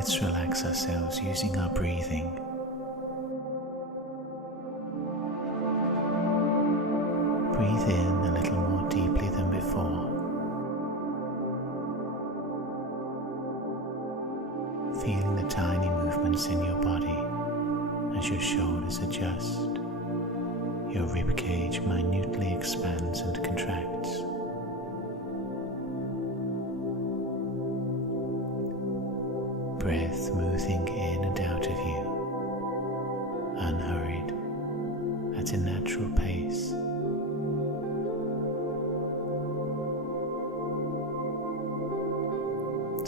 let's relax ourselves using our breathing. Breathe in a little more deeply than before. Feeling the tiny movements in your body as your shoulders adjust. Your ribcage minutely expands and contracts. Breath moving in and out of you, unhurried, at a natural pace.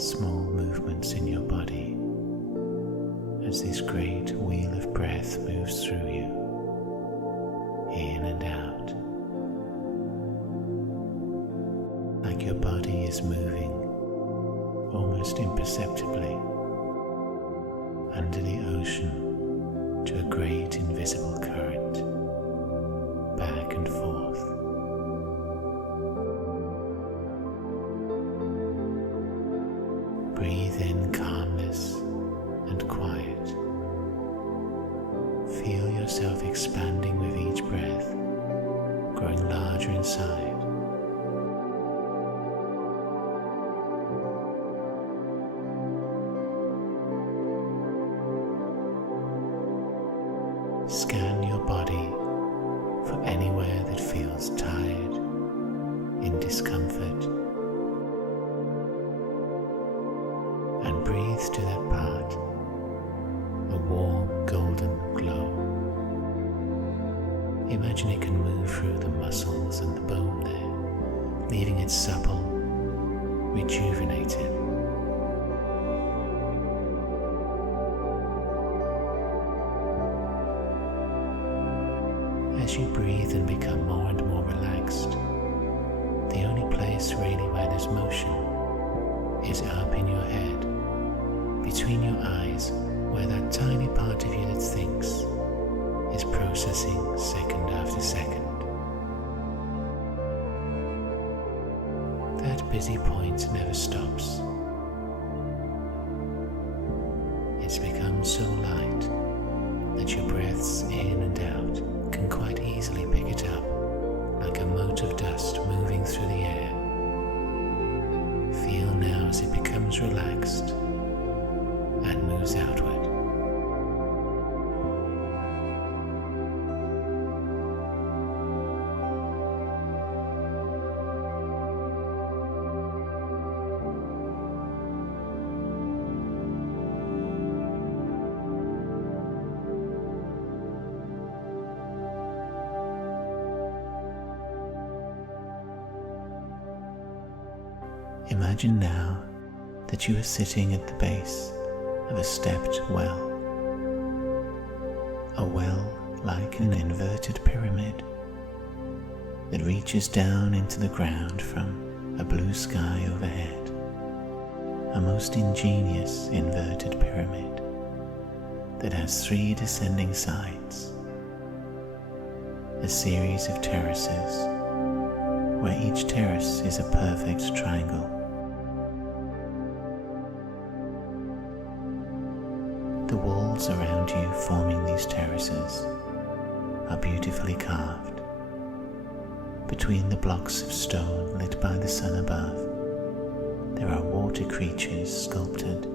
Small movements in your body as this great wheel of breath moves through you, in and out, like your body is moving almost imperceptibly under the ocean to a great invisible current, back and forth. Breathe in calmness and quiet. Feel yourself expanding with each breath, growing larger inside. Scan your body for anywhere that feels tired, in discomfort, and breathe to that part, a warm golden glow. Imagine it can move through the muscles and the bone there, leaving it supple, rejuvenated. As you breathe and become more and more relaxed, the only place really where there's motion is up in your head, between your eyes, where that tiny part of you that thinks is processing second after second. That busy point never stops. It's become so light that your breaths in and out can quite easily pick it up, like a mote of dust moving through the air. Feel now as it becomes relaxed and moves outward. Imagine now that you are sitting at the base of a stepped well. A well like an inverted pyramid that reaches down into the ground from a blue sky overhead. A most ingenious inverted pyramid that has 3 descending sides. A series of terraces where each terrace is a perfect triangle. The walls around you forming these terraces are beautifully carved. Between the blocks of stone lit by the sun above, there are water creatures sculpted,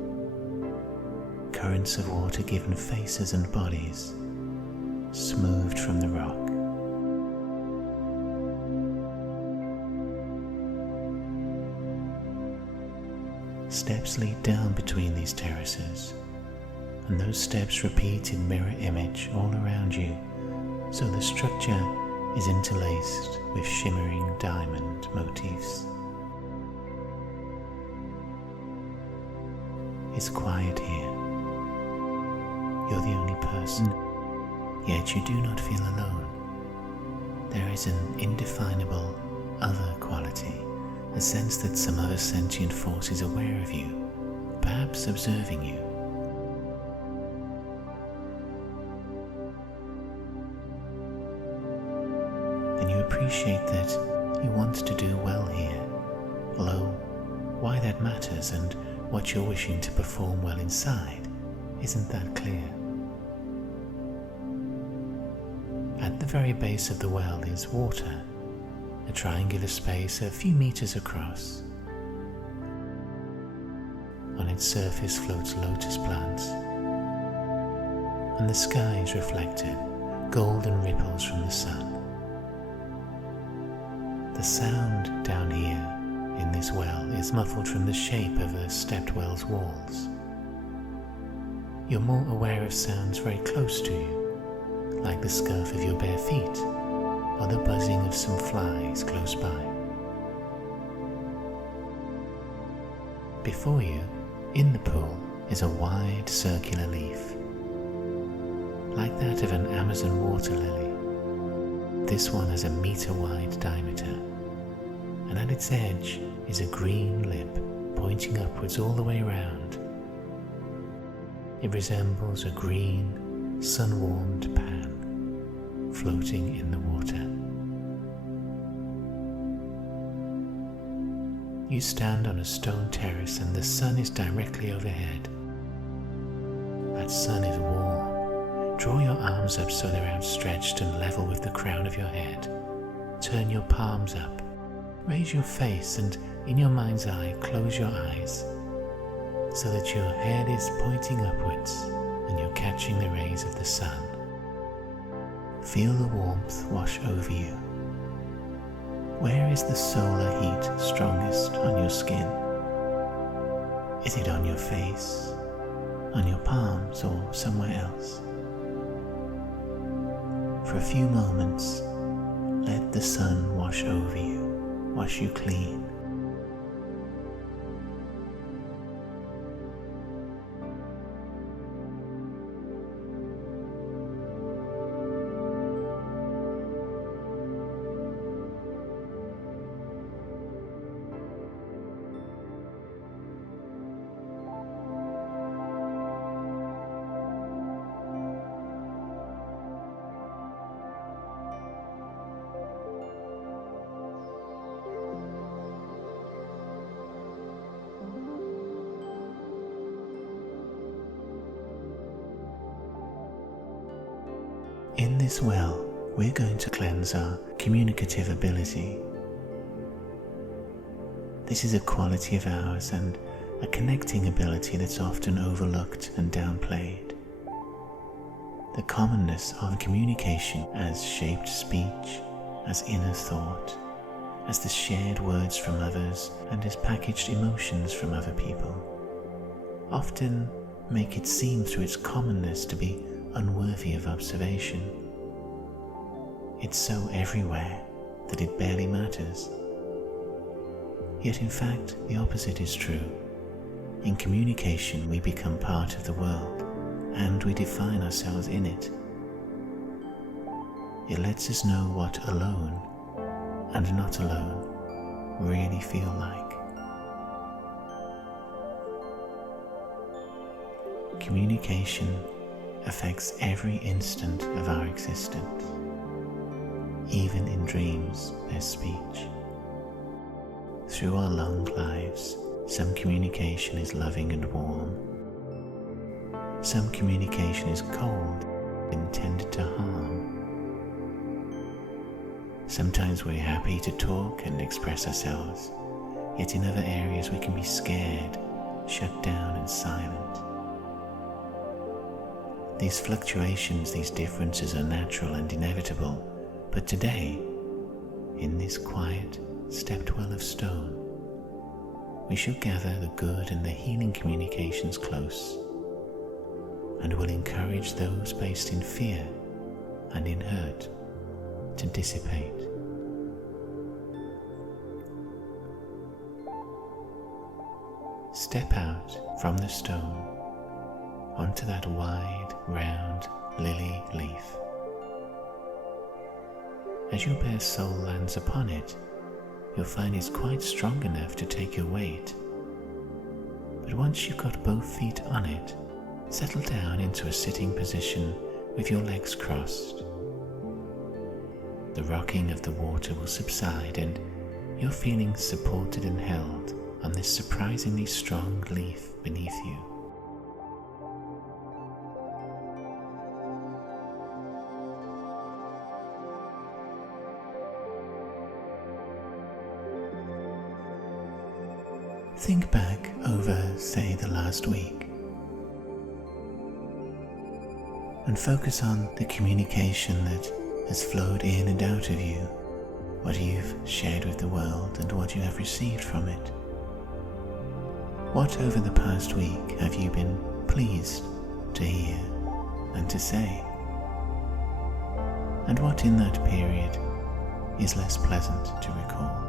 currents of water given faces and bodies, smoothed from the rock. Steps lead down between these terraces, and those steps repeat in mirror image all around you, so the structure is interlaced with shimmering diamond motifs. It's quiet here. You're the only person, yet you do not feel alone. There is an indefinable other quality, a sense that some other sentient force is aware of you, perhaps observing you. Then you appreciate that you want to do well here. Lo, why that matters, and what you're wishing to perform well inside isn't that clear. At the very base of the well is water, a triangular space a few meters across. On its surface floats lotus plants, and the sky is reflected, golden ripples from the sun. The sound down here in this well is muffled from the shape of a stepped well's walls. You're more aware of sounds very close to you, like the scuff of your bare feet or the buzzing of some flies close by. Before you, in the pool, is a wide circular leaf, like that of an Amazon water lily. This one has a meter-wide diameter, and at its edge is a green lip pointing upwards all the way round. It resembles a green, sun-warmed pan floating in the water. You stand on a stone terrace and the sun is directly overhead. That sun is warm. Draw your arms up so they're outstretched and level with the crown of your head. Turn your palms up. Raise your face and, in your mind's eye, close your eyes so that your head is pointing upwards and you're catching the rays of the sun. Feel the warmth wash over you. Where is the solar heat strongest on your skin? Is it on your face, on your palms, or somewhere else? For a few moments, let the sun wash over you, wash you clean. In this well, we're going to cleanse our communicative ability. This is a quality of ours and a connecting ability that's often overlooked and downplayed. The commonness of communication as shaped speech, as inner thought, as the shared words from others, and as packaged emotions from other people, often make it seem through its commonness to be unworthy of observation. It's so everywhere that it barely matters. Yet in fact, the opposite is true. In communication, we become part of the world, and we define ourselves in it. It lets us know what alone and not alone really feel like. Communication affects every instant of our existence. Even in dreams, there's speech. Through our long lives, some communication is loving and warm. Some communication is cold, intended to harm. Sometimes we're happy to talk and express ourselves, yet in other areas we can be scared, shut down and silent. These fluctuations, these differences are natural and inevitable, but today, in this quiet, stepped well of stone, we should gather the good and the healing communications close, and will encourage those based in fear and in hurt to dissipate. Step out from the stone onto that wide, round lily leaf. As your bare soul lands upon it, you'll find it's quite strong enough to take your weight. But once you've got both feet on it, settle down into a sitting position with your legs crossed. The rocking of the water will subside and you're feeling supported and held on this surprisingly strong leaf beneath you. Think back over, say, the last week and focus on the communication that has flowed in and out of you, what you've shared with the world and what you have received from it. What over the past week have you been pleased to hear and to say? And what in that period is less pleasant to recall?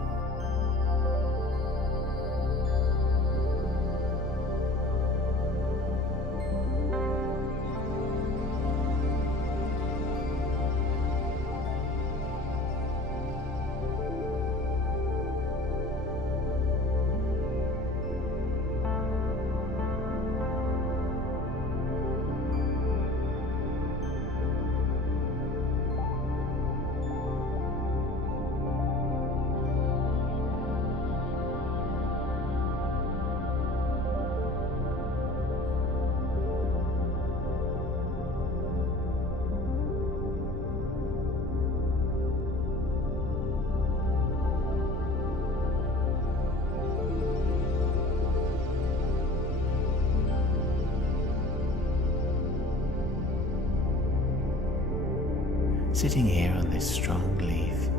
Sitting here on this strong leaf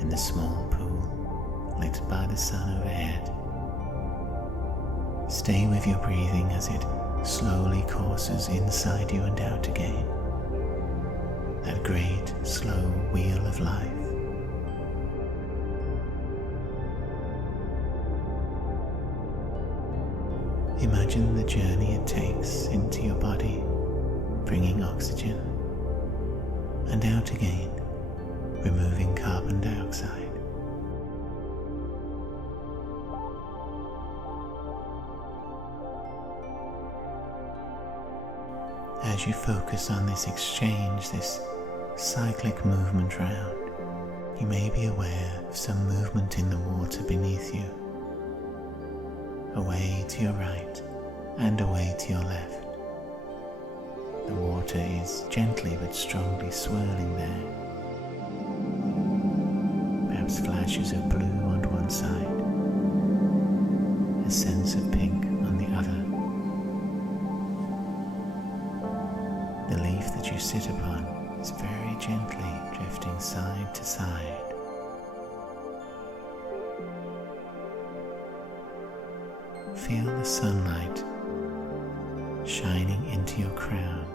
in the small pool lit by the sun overhead, stay with your breathing as it slowly courses inside you and out again. That great, slow wheel of life. Imagine the journey it takes into your body, bringing oxygen, and out again, removing carbon dioxide. As you focus on this exchange, this cyclic movement round, you may be aware of some movement in the water beneath you, away to your right and away to your left. The water is gently but strongly swirling there. Perhaps flashes of blue on one side, a sense of pink on the other. The leaf that you sit upon is very gently drifting side to side. Feel the sunlight shining into your crown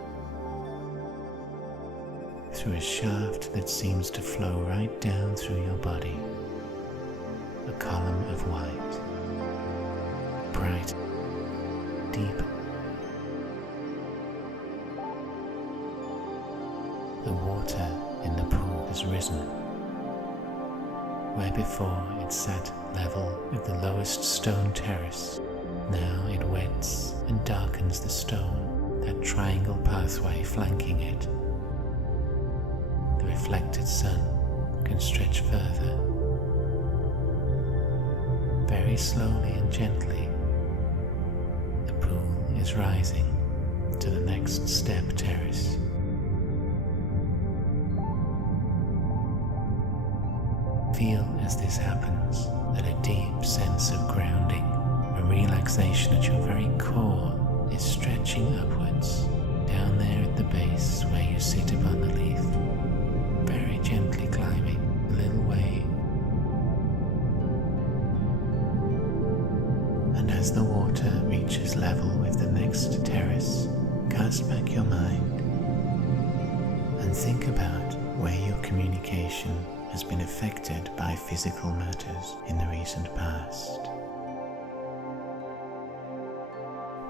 through a shaft that seems to flow right down through your body, a column of white, bright, deep. The water in the pool has risen. Where before it sat level with the lowest stone terrace, now it wets and darkens the stone, that triangle pathway flanking it. The reflected sun can stretch further. Very slowly and gently, the pool is rising to the next step terrace. Feel as this happens that a deep sense of grounding, a relaxation at your very core is stretching upwards, down there at the base where you sit upon the leaf, very gently climbing a little way. And as the water reaches level with the next terrace, cast back your mind and think about where your communication has been affected by physical matters in the recent past.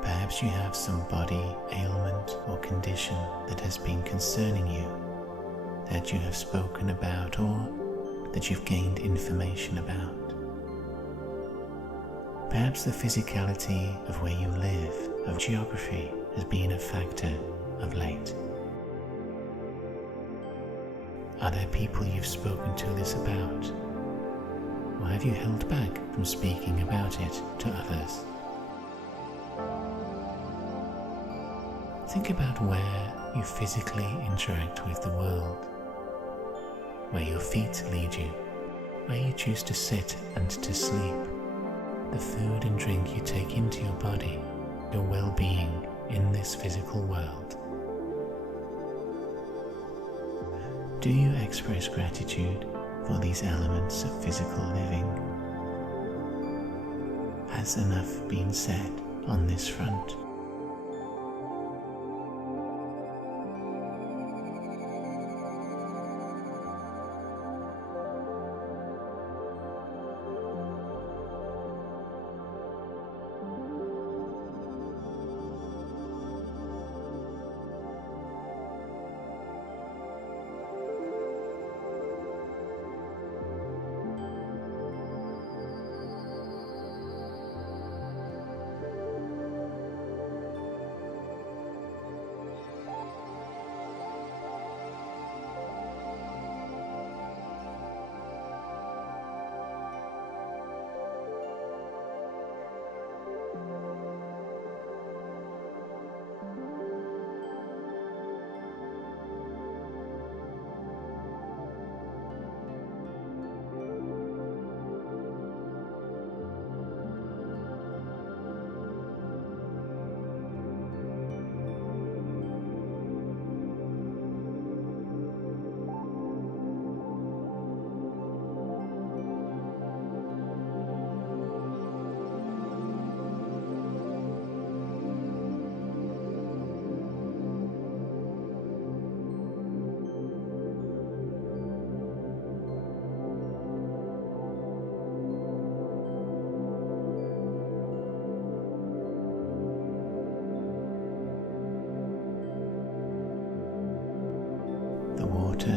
Perhaps you have some body ailment or condition that has been concerning you, that you have spoken about or that you've gained information about. Perhaps the physicality of where you live, of geography, has been a factor of late. Are there people you've spoken to this about? Well, have you held back from speaking about it to others? Think about where you physically interact with the world, where your feet lead you, where you choose to sit and to sleep, the food and drink you take into your body, your well-being in this physical world. Do you express gratitude for these elements of physical living? Has enough been said on this front?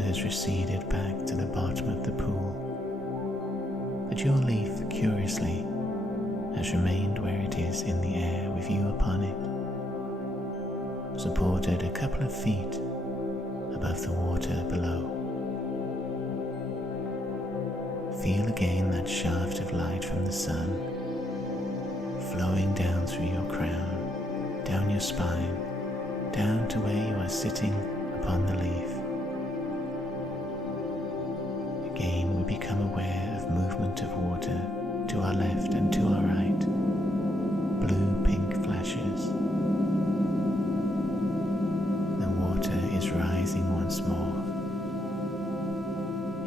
Has receded back to the bottom of the pool, but your leaf, curiously, has remained where it is in the air with you upon it, supported a couple of feet above the water below. Feel again that shaft of light from the sun flowing down through your crown, down your spine, down to where you are sitting upon the leaf. Again, we become aware of movement of water to our left and to our right, blue-pink flashes. The water is rising once more.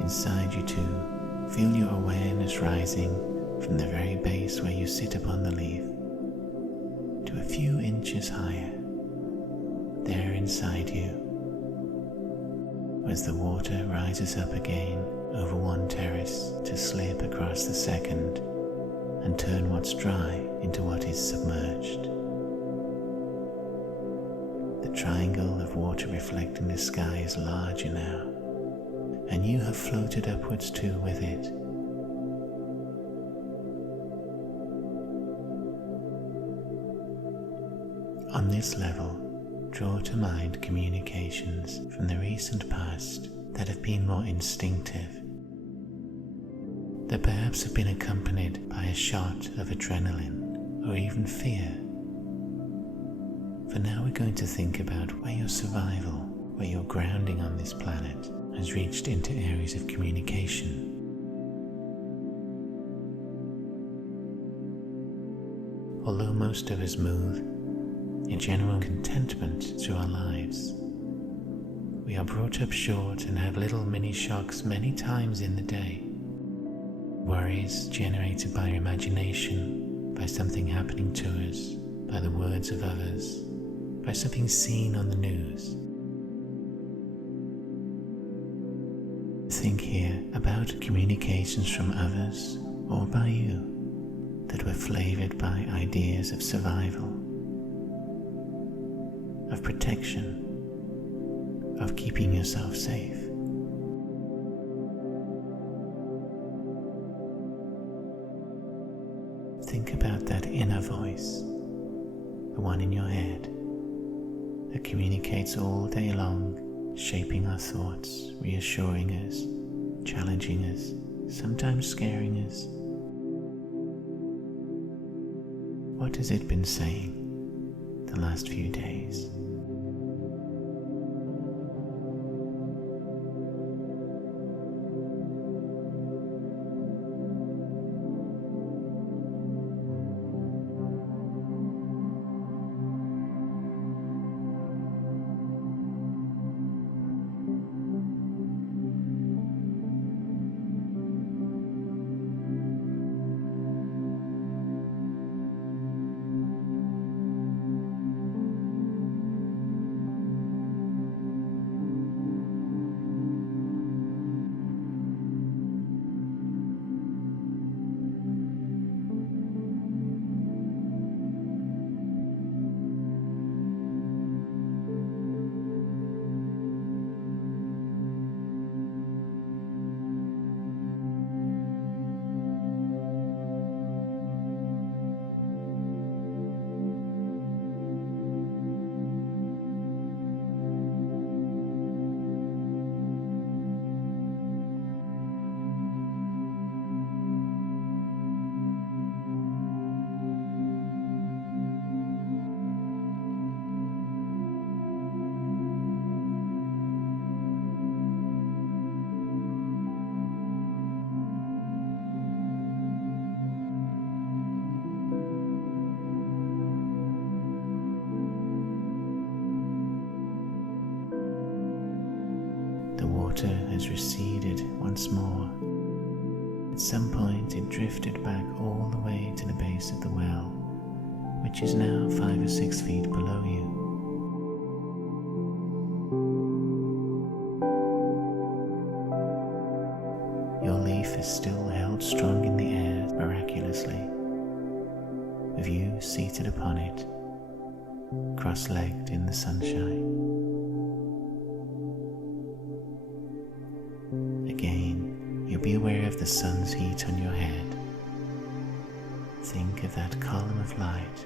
Inside you too, feel your awareness rising from the very base where you sit upon the leaf to a few inches higher, there inside you, as the water rises up again over one terrace to slip across the second and turn what's dry into what is submerged. The triangle of water reflecting the sky is larger now, and you have floated upwards too with it. On this level, draw to mind communications from the recent past that have been more instinctive, that perhaps have been accompanied by a shot of adrenaline or even fear. For now we're going to think about where your survival, where your grounding on this planet has reached into areas of communication. Although most of us move in general contentment through our lives, we are brought up short and have little mini shocks many times in the day. Worries generated by our imagination, by something happening to us, by the words of others, by something seen on the news. Think here about communications from others or by you that were flavored by ideas of survival, of protection, of keeping yourself safe. Think about that inner voice, the one in your head, that communicates all day long, shaping our thoughts, reassuring us, challenging us, sometimes scaring us. What has it been saying the last few days? The water has receded once more. At some point it drifted back all the way to the base of the well, which is now 5 or 6 feet below you. Your leaf is still held strong in the air miraculously, with you seated upon it, cross-legged in the sunshine. Again, you'll be aware of the sun's heat on your head. Think of that column of light,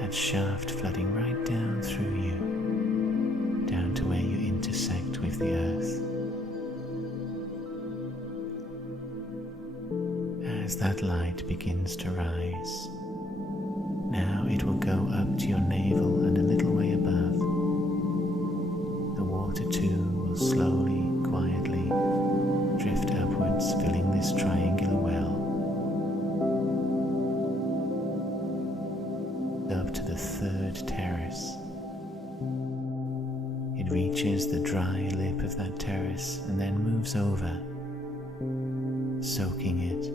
that shaft flooding right down through you, down to where you intersect with the earth. As that light begins to rise, now it will go up to your navel and a little way above. The water too will slowly, quietly drift upwards, filling this triangular well, up to the 3rd terrace. It reaches the dry lip of that terrace and then moves over, soaking it,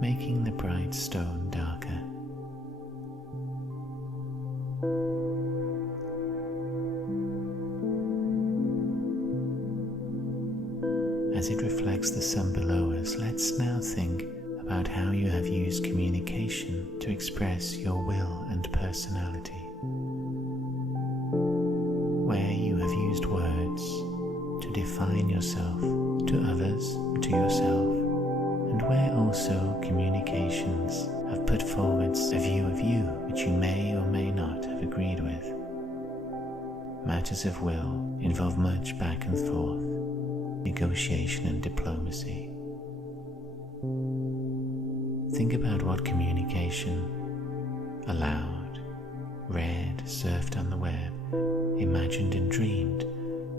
making the bright stone darker. As it reflects the sun below us, let's now think about how you have used communication to express your will and personality. Where you have used words to define yourself to others, to yourself, and where also communications have put forward a view of you which you may or may not have agreed with. Matters of will involve much back and forth, negotiation and diplomacy. Think about what communication, aloud, read, surfed on the web, imagined and dreamed,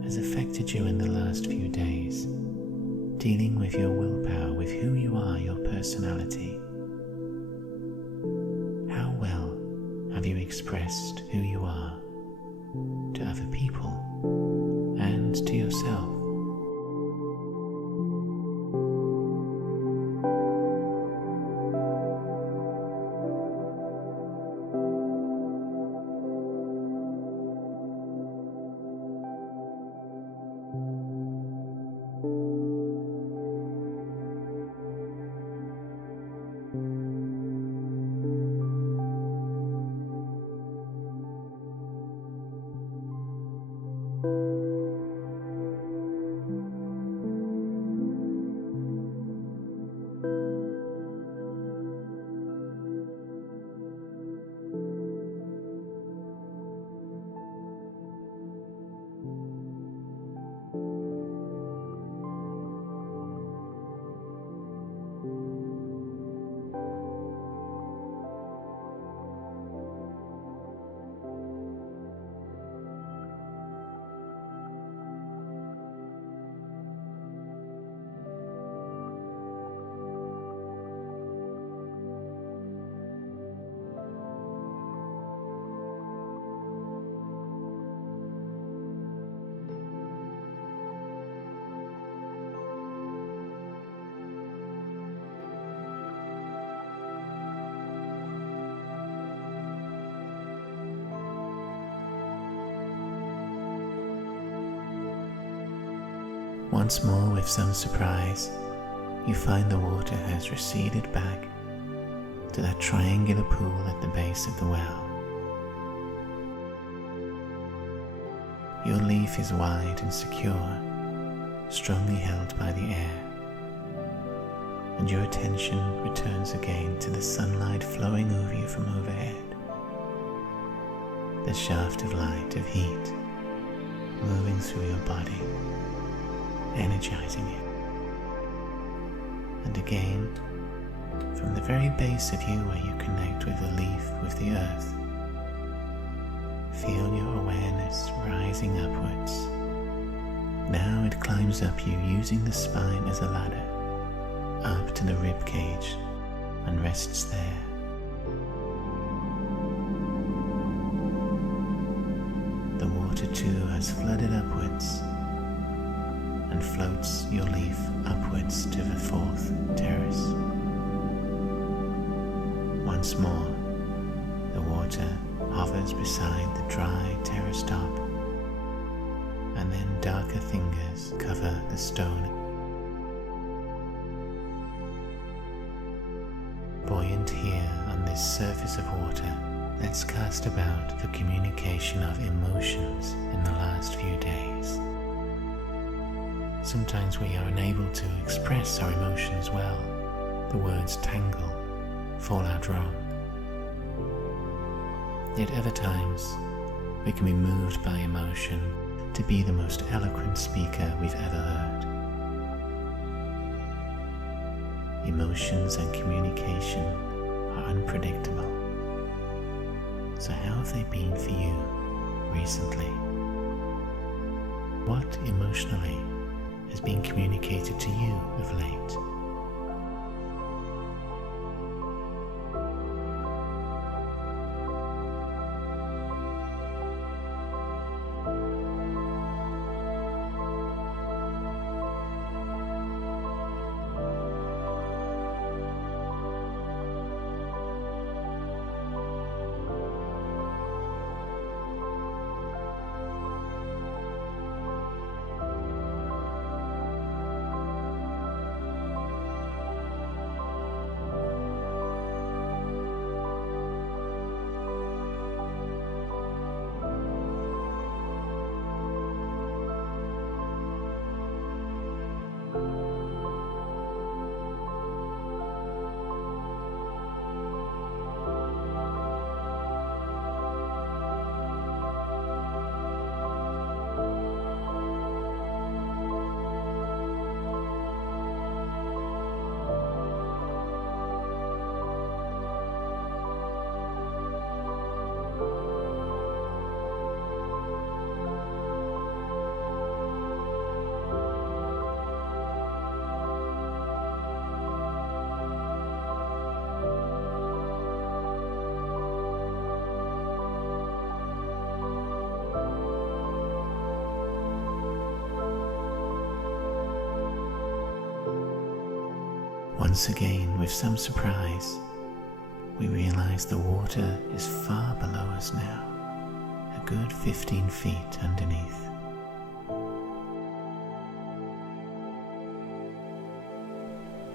has affected you in the last few days, dealing with your willpower, with who you are, your personality. How well have you expressed who you are to other people and to yourself? Once more, with some surprise, you find the water has receded back to that triangular pool at the base of the well. Your leaf is wide and secure, strongly held by the air, and your attention returns again to the sunlight flowing over you from overhead, the shaft of light of heat moving through your body, energizing you. And again, from the very base of you where you connect with the leaf, with the earth, feel your awareness rising upwards. Now it climbs up you using the spine as a ladder, up to the rib cage, and rests there. The water too has flooded upwards and floats your leaf upwards to the fourth terrace. Once more, the water hovers beside the dry terrace top, and then darker fingers cover the stone. Buoyant here on this surface of water, let's cast about for communication of emotions in the last few days. Sometimes we are unable to express our emotions well. The words tangle, fall out wrong. Yet other times, we can be moved by emotion to be the most eloquent speaker we've ever heard. Emotions and communication are unpredictable. So how have they been for you recently? What emotionally has been communicated to you of late? Once again, with some surprise, we realize the water is far below us now, a good 15 feet underneath.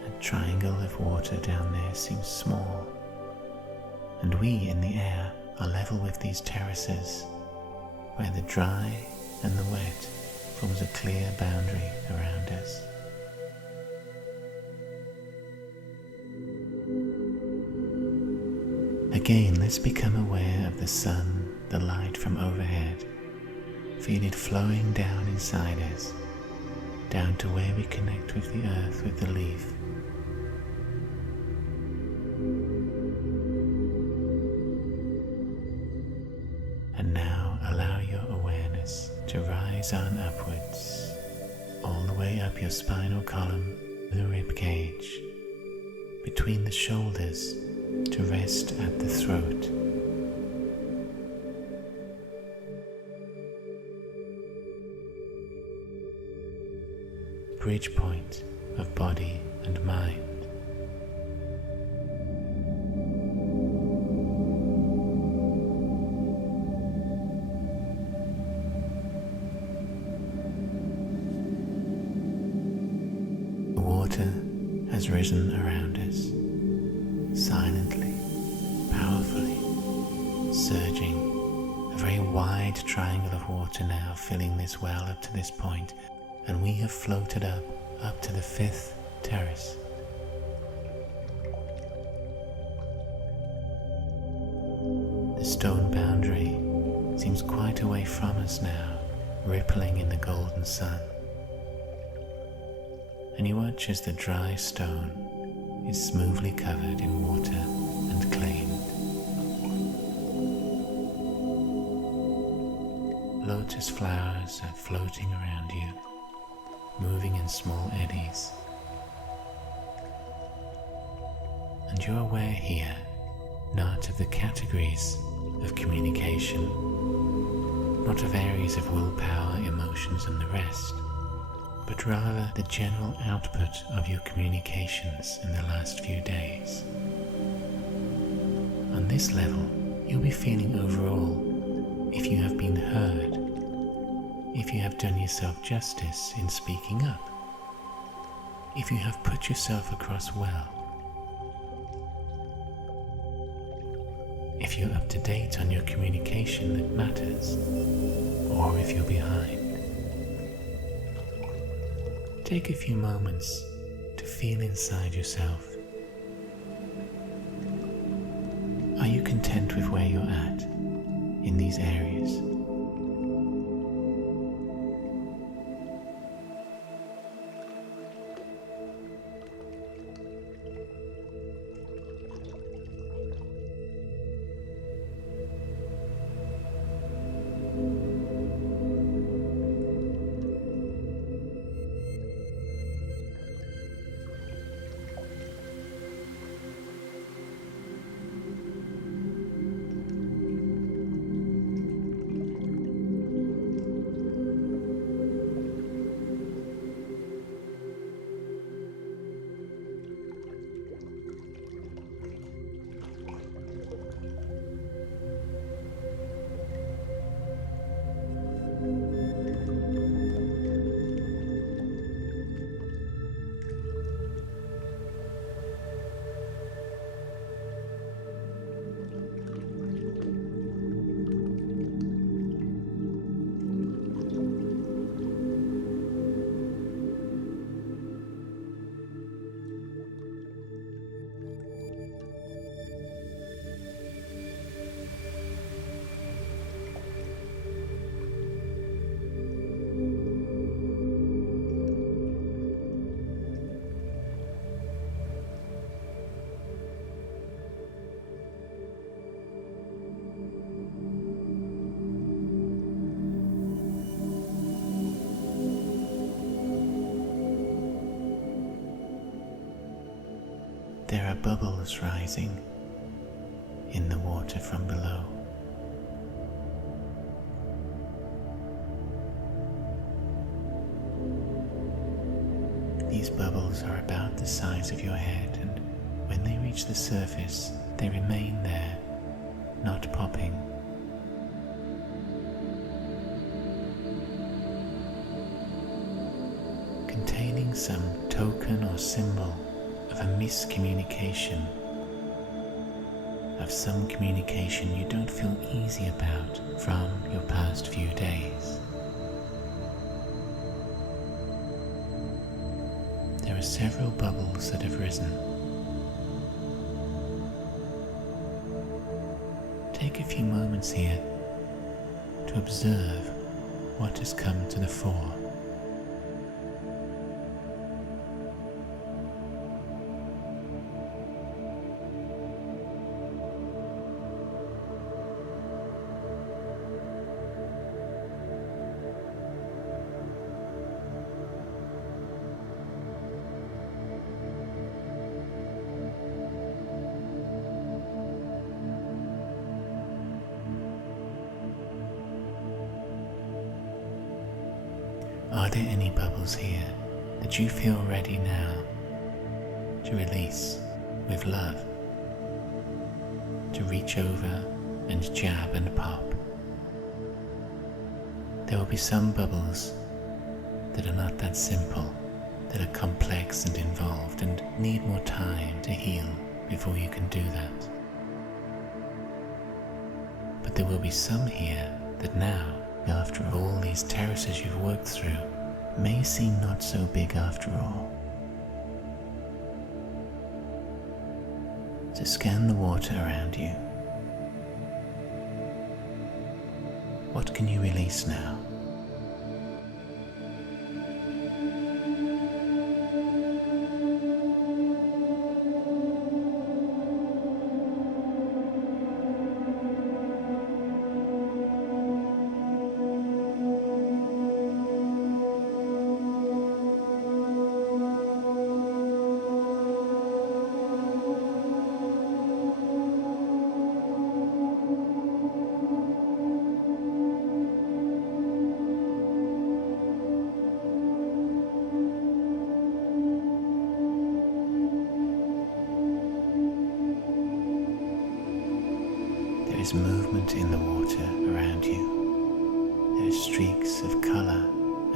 A triangle of water down there seems small, and we in the air are level with these terraces, where the dry and the wet forms a clear boundary around us. Again, let's become aware of the sun, the light from overhead. Feel it flowing down inside us, down to where we connect with the earth, with the leaf. And now allow your awareness to rise on upwards, all the way up your spinal column, the rib cage, between the shoulders, to rest at the throat. Bridge point of body and mind. water has risen around us, silently, powerfully, surging. A very wide triangle of water now filling this well up to this point, and we have floated up to the 5th terrace. The stone boundary seems quite away from us now, rippling in the golden sun. And you watch as the dry stone is smoothly covered in water and claimed. Lotus flowers are floating around you, moving in small eddies. And you're aware here not of the categories of communication, not of areas of willpower, emotions and the rest, but rather the general output of your communications in the last few days. On this level, you'll be feeling overall if you have been heard, if you have done yourself justice in speaking up, if you have put yourself across well, if you're up to date on your communication that matters, or if you're behind. Take a few moments to feel inside yourself. Are you content with where you're at in these areas? There are bubbles rising in the water from below. These bubbles are about the size of your head, and when they reach the surface, they remain there, not popping. Containing some token or symbol of a miscommunication, of some communication you don't feel easy about from your past few days. There are several bubbles that have risen. Take a few moments here to observe what has come to the fore. Are there any bubbles here that you feel ready now to release with love, to reach over and jab and pop? There will be some bubbles that are not that simple, that are complex and involved and need more time to heal before you can do that. But there will be some here that now, after all these terraces you've worked through, may seem not so big after all. So scan the water around you. What can you release now? There is movement in the water around you. There are streaks of colour,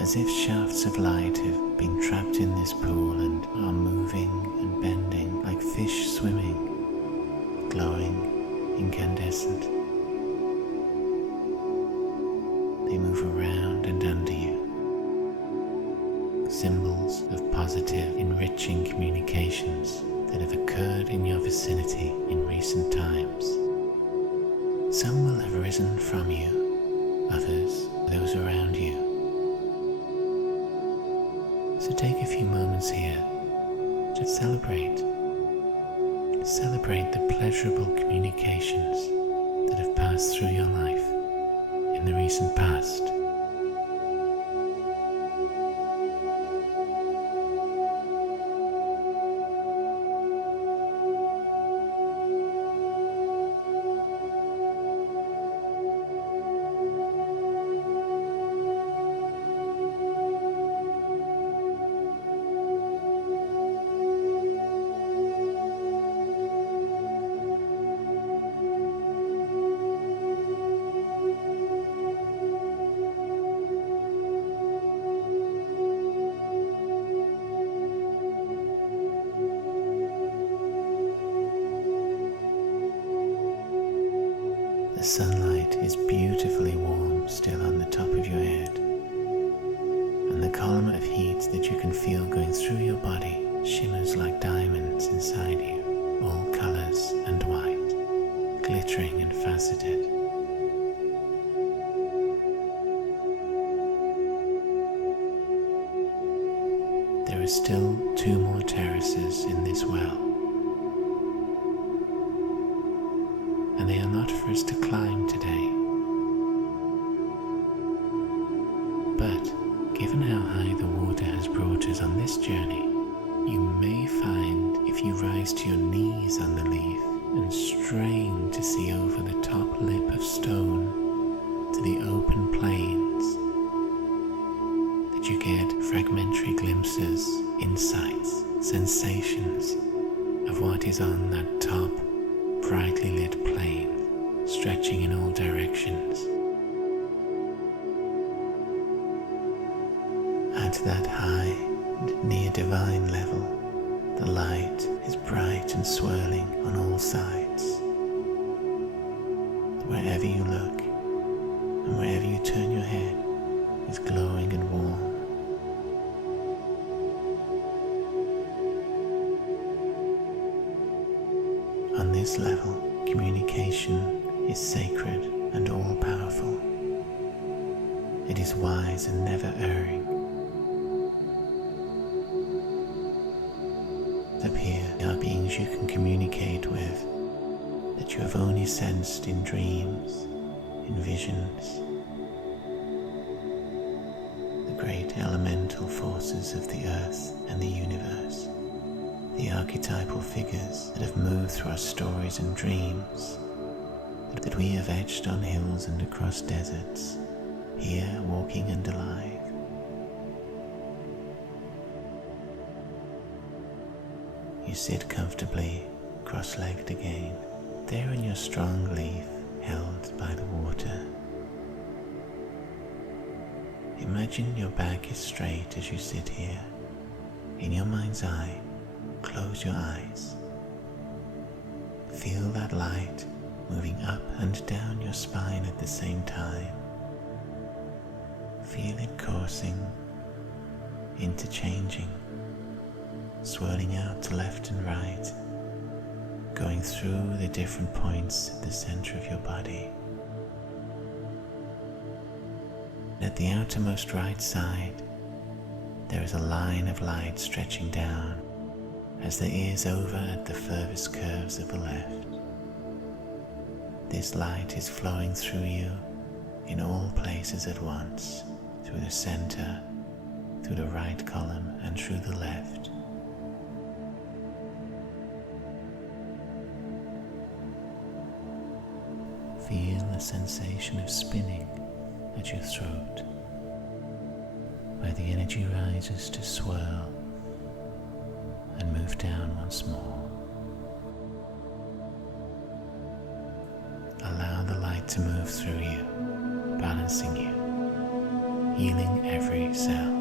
as if shafts of light have been trapped in this pool and are moving and bending like fish swimming, glowing, incandescent. They move around and under you. Symbols of positive, enriching communications that have occurred in your vicinity in recent times. Some will have arisen from you, others those around you. So take a few moments here to celebrate the pleasurable communications that have passed through your life in the recent past. The sunlight is beautifully warm still on the top of your head, and the column of heat that you can feel going through your body shimmers like diamonds inside you, all colours and white, glittering and faceted. There are still 2 more terraces in this well, and they are not for us to climb today. But given how high the water has brought us on this journey, you may find if you rise to your knees on the leaf and strain to see over the top lip of stone to the open plains, that you get fragmentary glimpses, insights, sensations of what is on that top brightly lit plain, stretching in all directions. At that high and near divine level, the light is bright and swirling on all sides. Wherever you look and wherever you turn your head is glowing and warm. On this level, communication is sacred and all-powerful. It is wise and never erring. Up here are beings you can communicate with that you have only sensed in dreams, in visions. The great elemental forces of the earth and the universe. The archetypal figures that have moved through our stories and dreams, that we have etched on hills and across deserts, here walking and alive. You sit comfortably, cross-legged again, there in your strong leaf, held by the water. Imagine your back is straight as you sit here, In your mind's eye, close your eyes. Feel that light moving up and down your spine at the same time. Feel it coursing, interchanging, swirling out to left and right, going through the different points at the center of your body. At the outermost right side, there is a line of light stretching down as there is over at the furthest curves of the left. This light is flowing through you in all places at once, through the center, through the right column, and through the left. Feel a sensation of spinning at your throat, where the energy rises to swirl and move down once more. Allow the light to move through you, balancing you, healing every cell.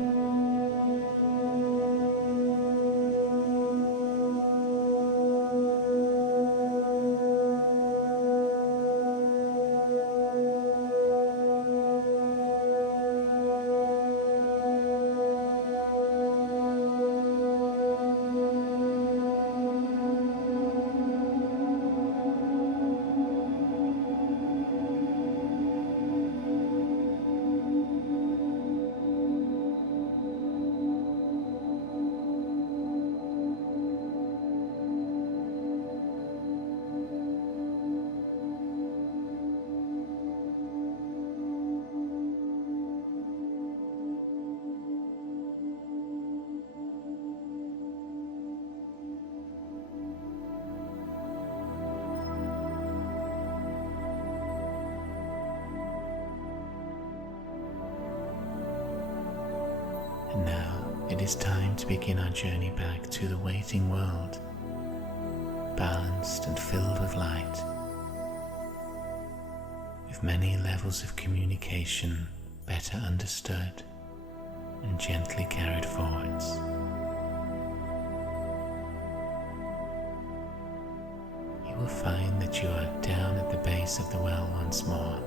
And now it is time to begin our journey back to the waiting world, balanced and filled with light, with many levels of communication better understood and gently carried forwards. You will find that you are down at the base of the well once more,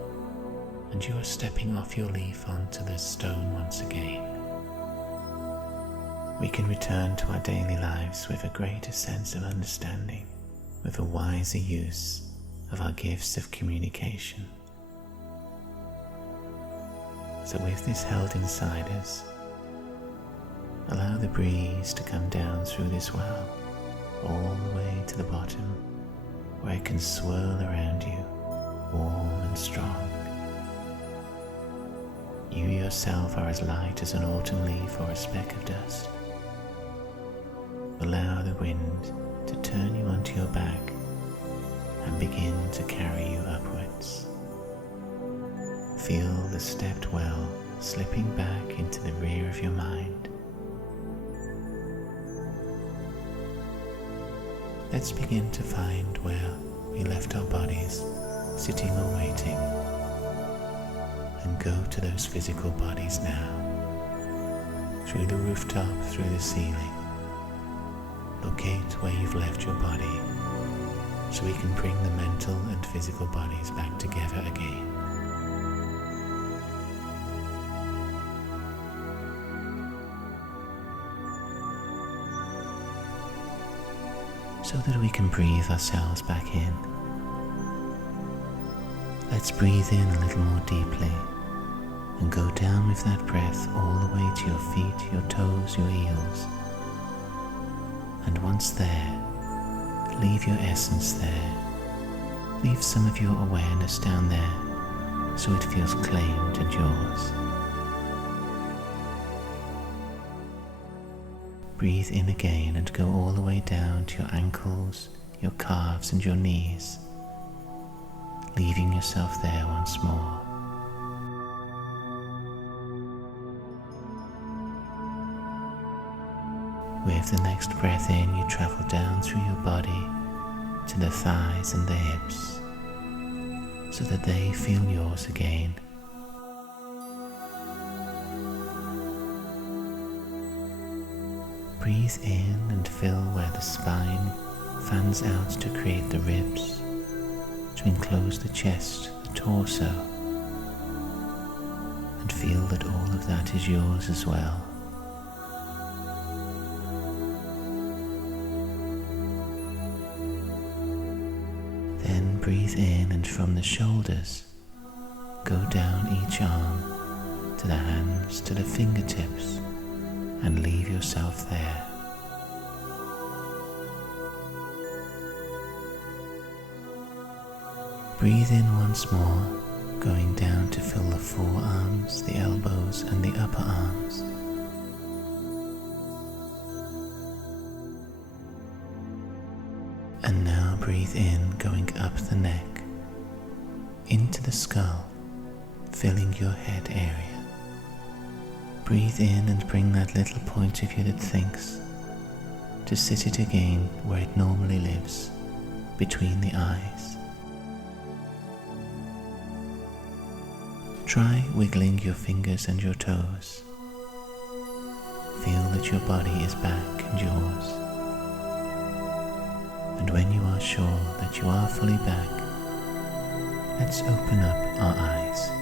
and you are stepping off your leaf onto the stone once again. We can return to our daily lives with a greater sense of understanding, with a wiser use of our gifts of communication. So with this held inside us, allow the breeze to come down through this well, all the way to the bottom, where it can swirl around you, warm and strong. You yourself are as light as an autumn leaf or a speck of dust. Allow the wind to turn you onto your back and begin to carry you upwards. Feel the stepped well slipping back into the rear of your mind. Let's begin to find where we left our bodies, sitting or waiting, and go to those physical bodies now, through the rooftop, through the ceiling. Locate where you've left your body, so we can bring the mental and physical bodies back together again. So that we can breathe ourselves back in. Let's breathe in a little more deeply and go down with that breath all the way to your feet, your toes, your heels. And once there, leave your essence there. Leave some of your awareness down there so it feels claimed and yours. Breathe in again and go all the way down to your ankles, your calves and your knees, leaving yourself there once more. With the next breath in, you travel down through your body to the thighs and the hips, so that they feel yours again. Breathe in and fill where the spine fans out to create the ribs, to enclose the chest, the torso, and feel that all of that is yours as well. Then breathe in, and from the shoulders, go down each arm to the hands, to the fingertips, and leave yourself there. Breathe in once more, going down to fill the forearms, the elbows, and the upper arms. And now breathe in, going up the neck, into the skull, filling your head area. Breathe in and bring that little point of you that thinks to sit it again where it normally lives, between the eyes. Try wiggling your fingers and your toes. Feel that your body is back and yours. And when you are sure that you are fully back, let's open up our eyes.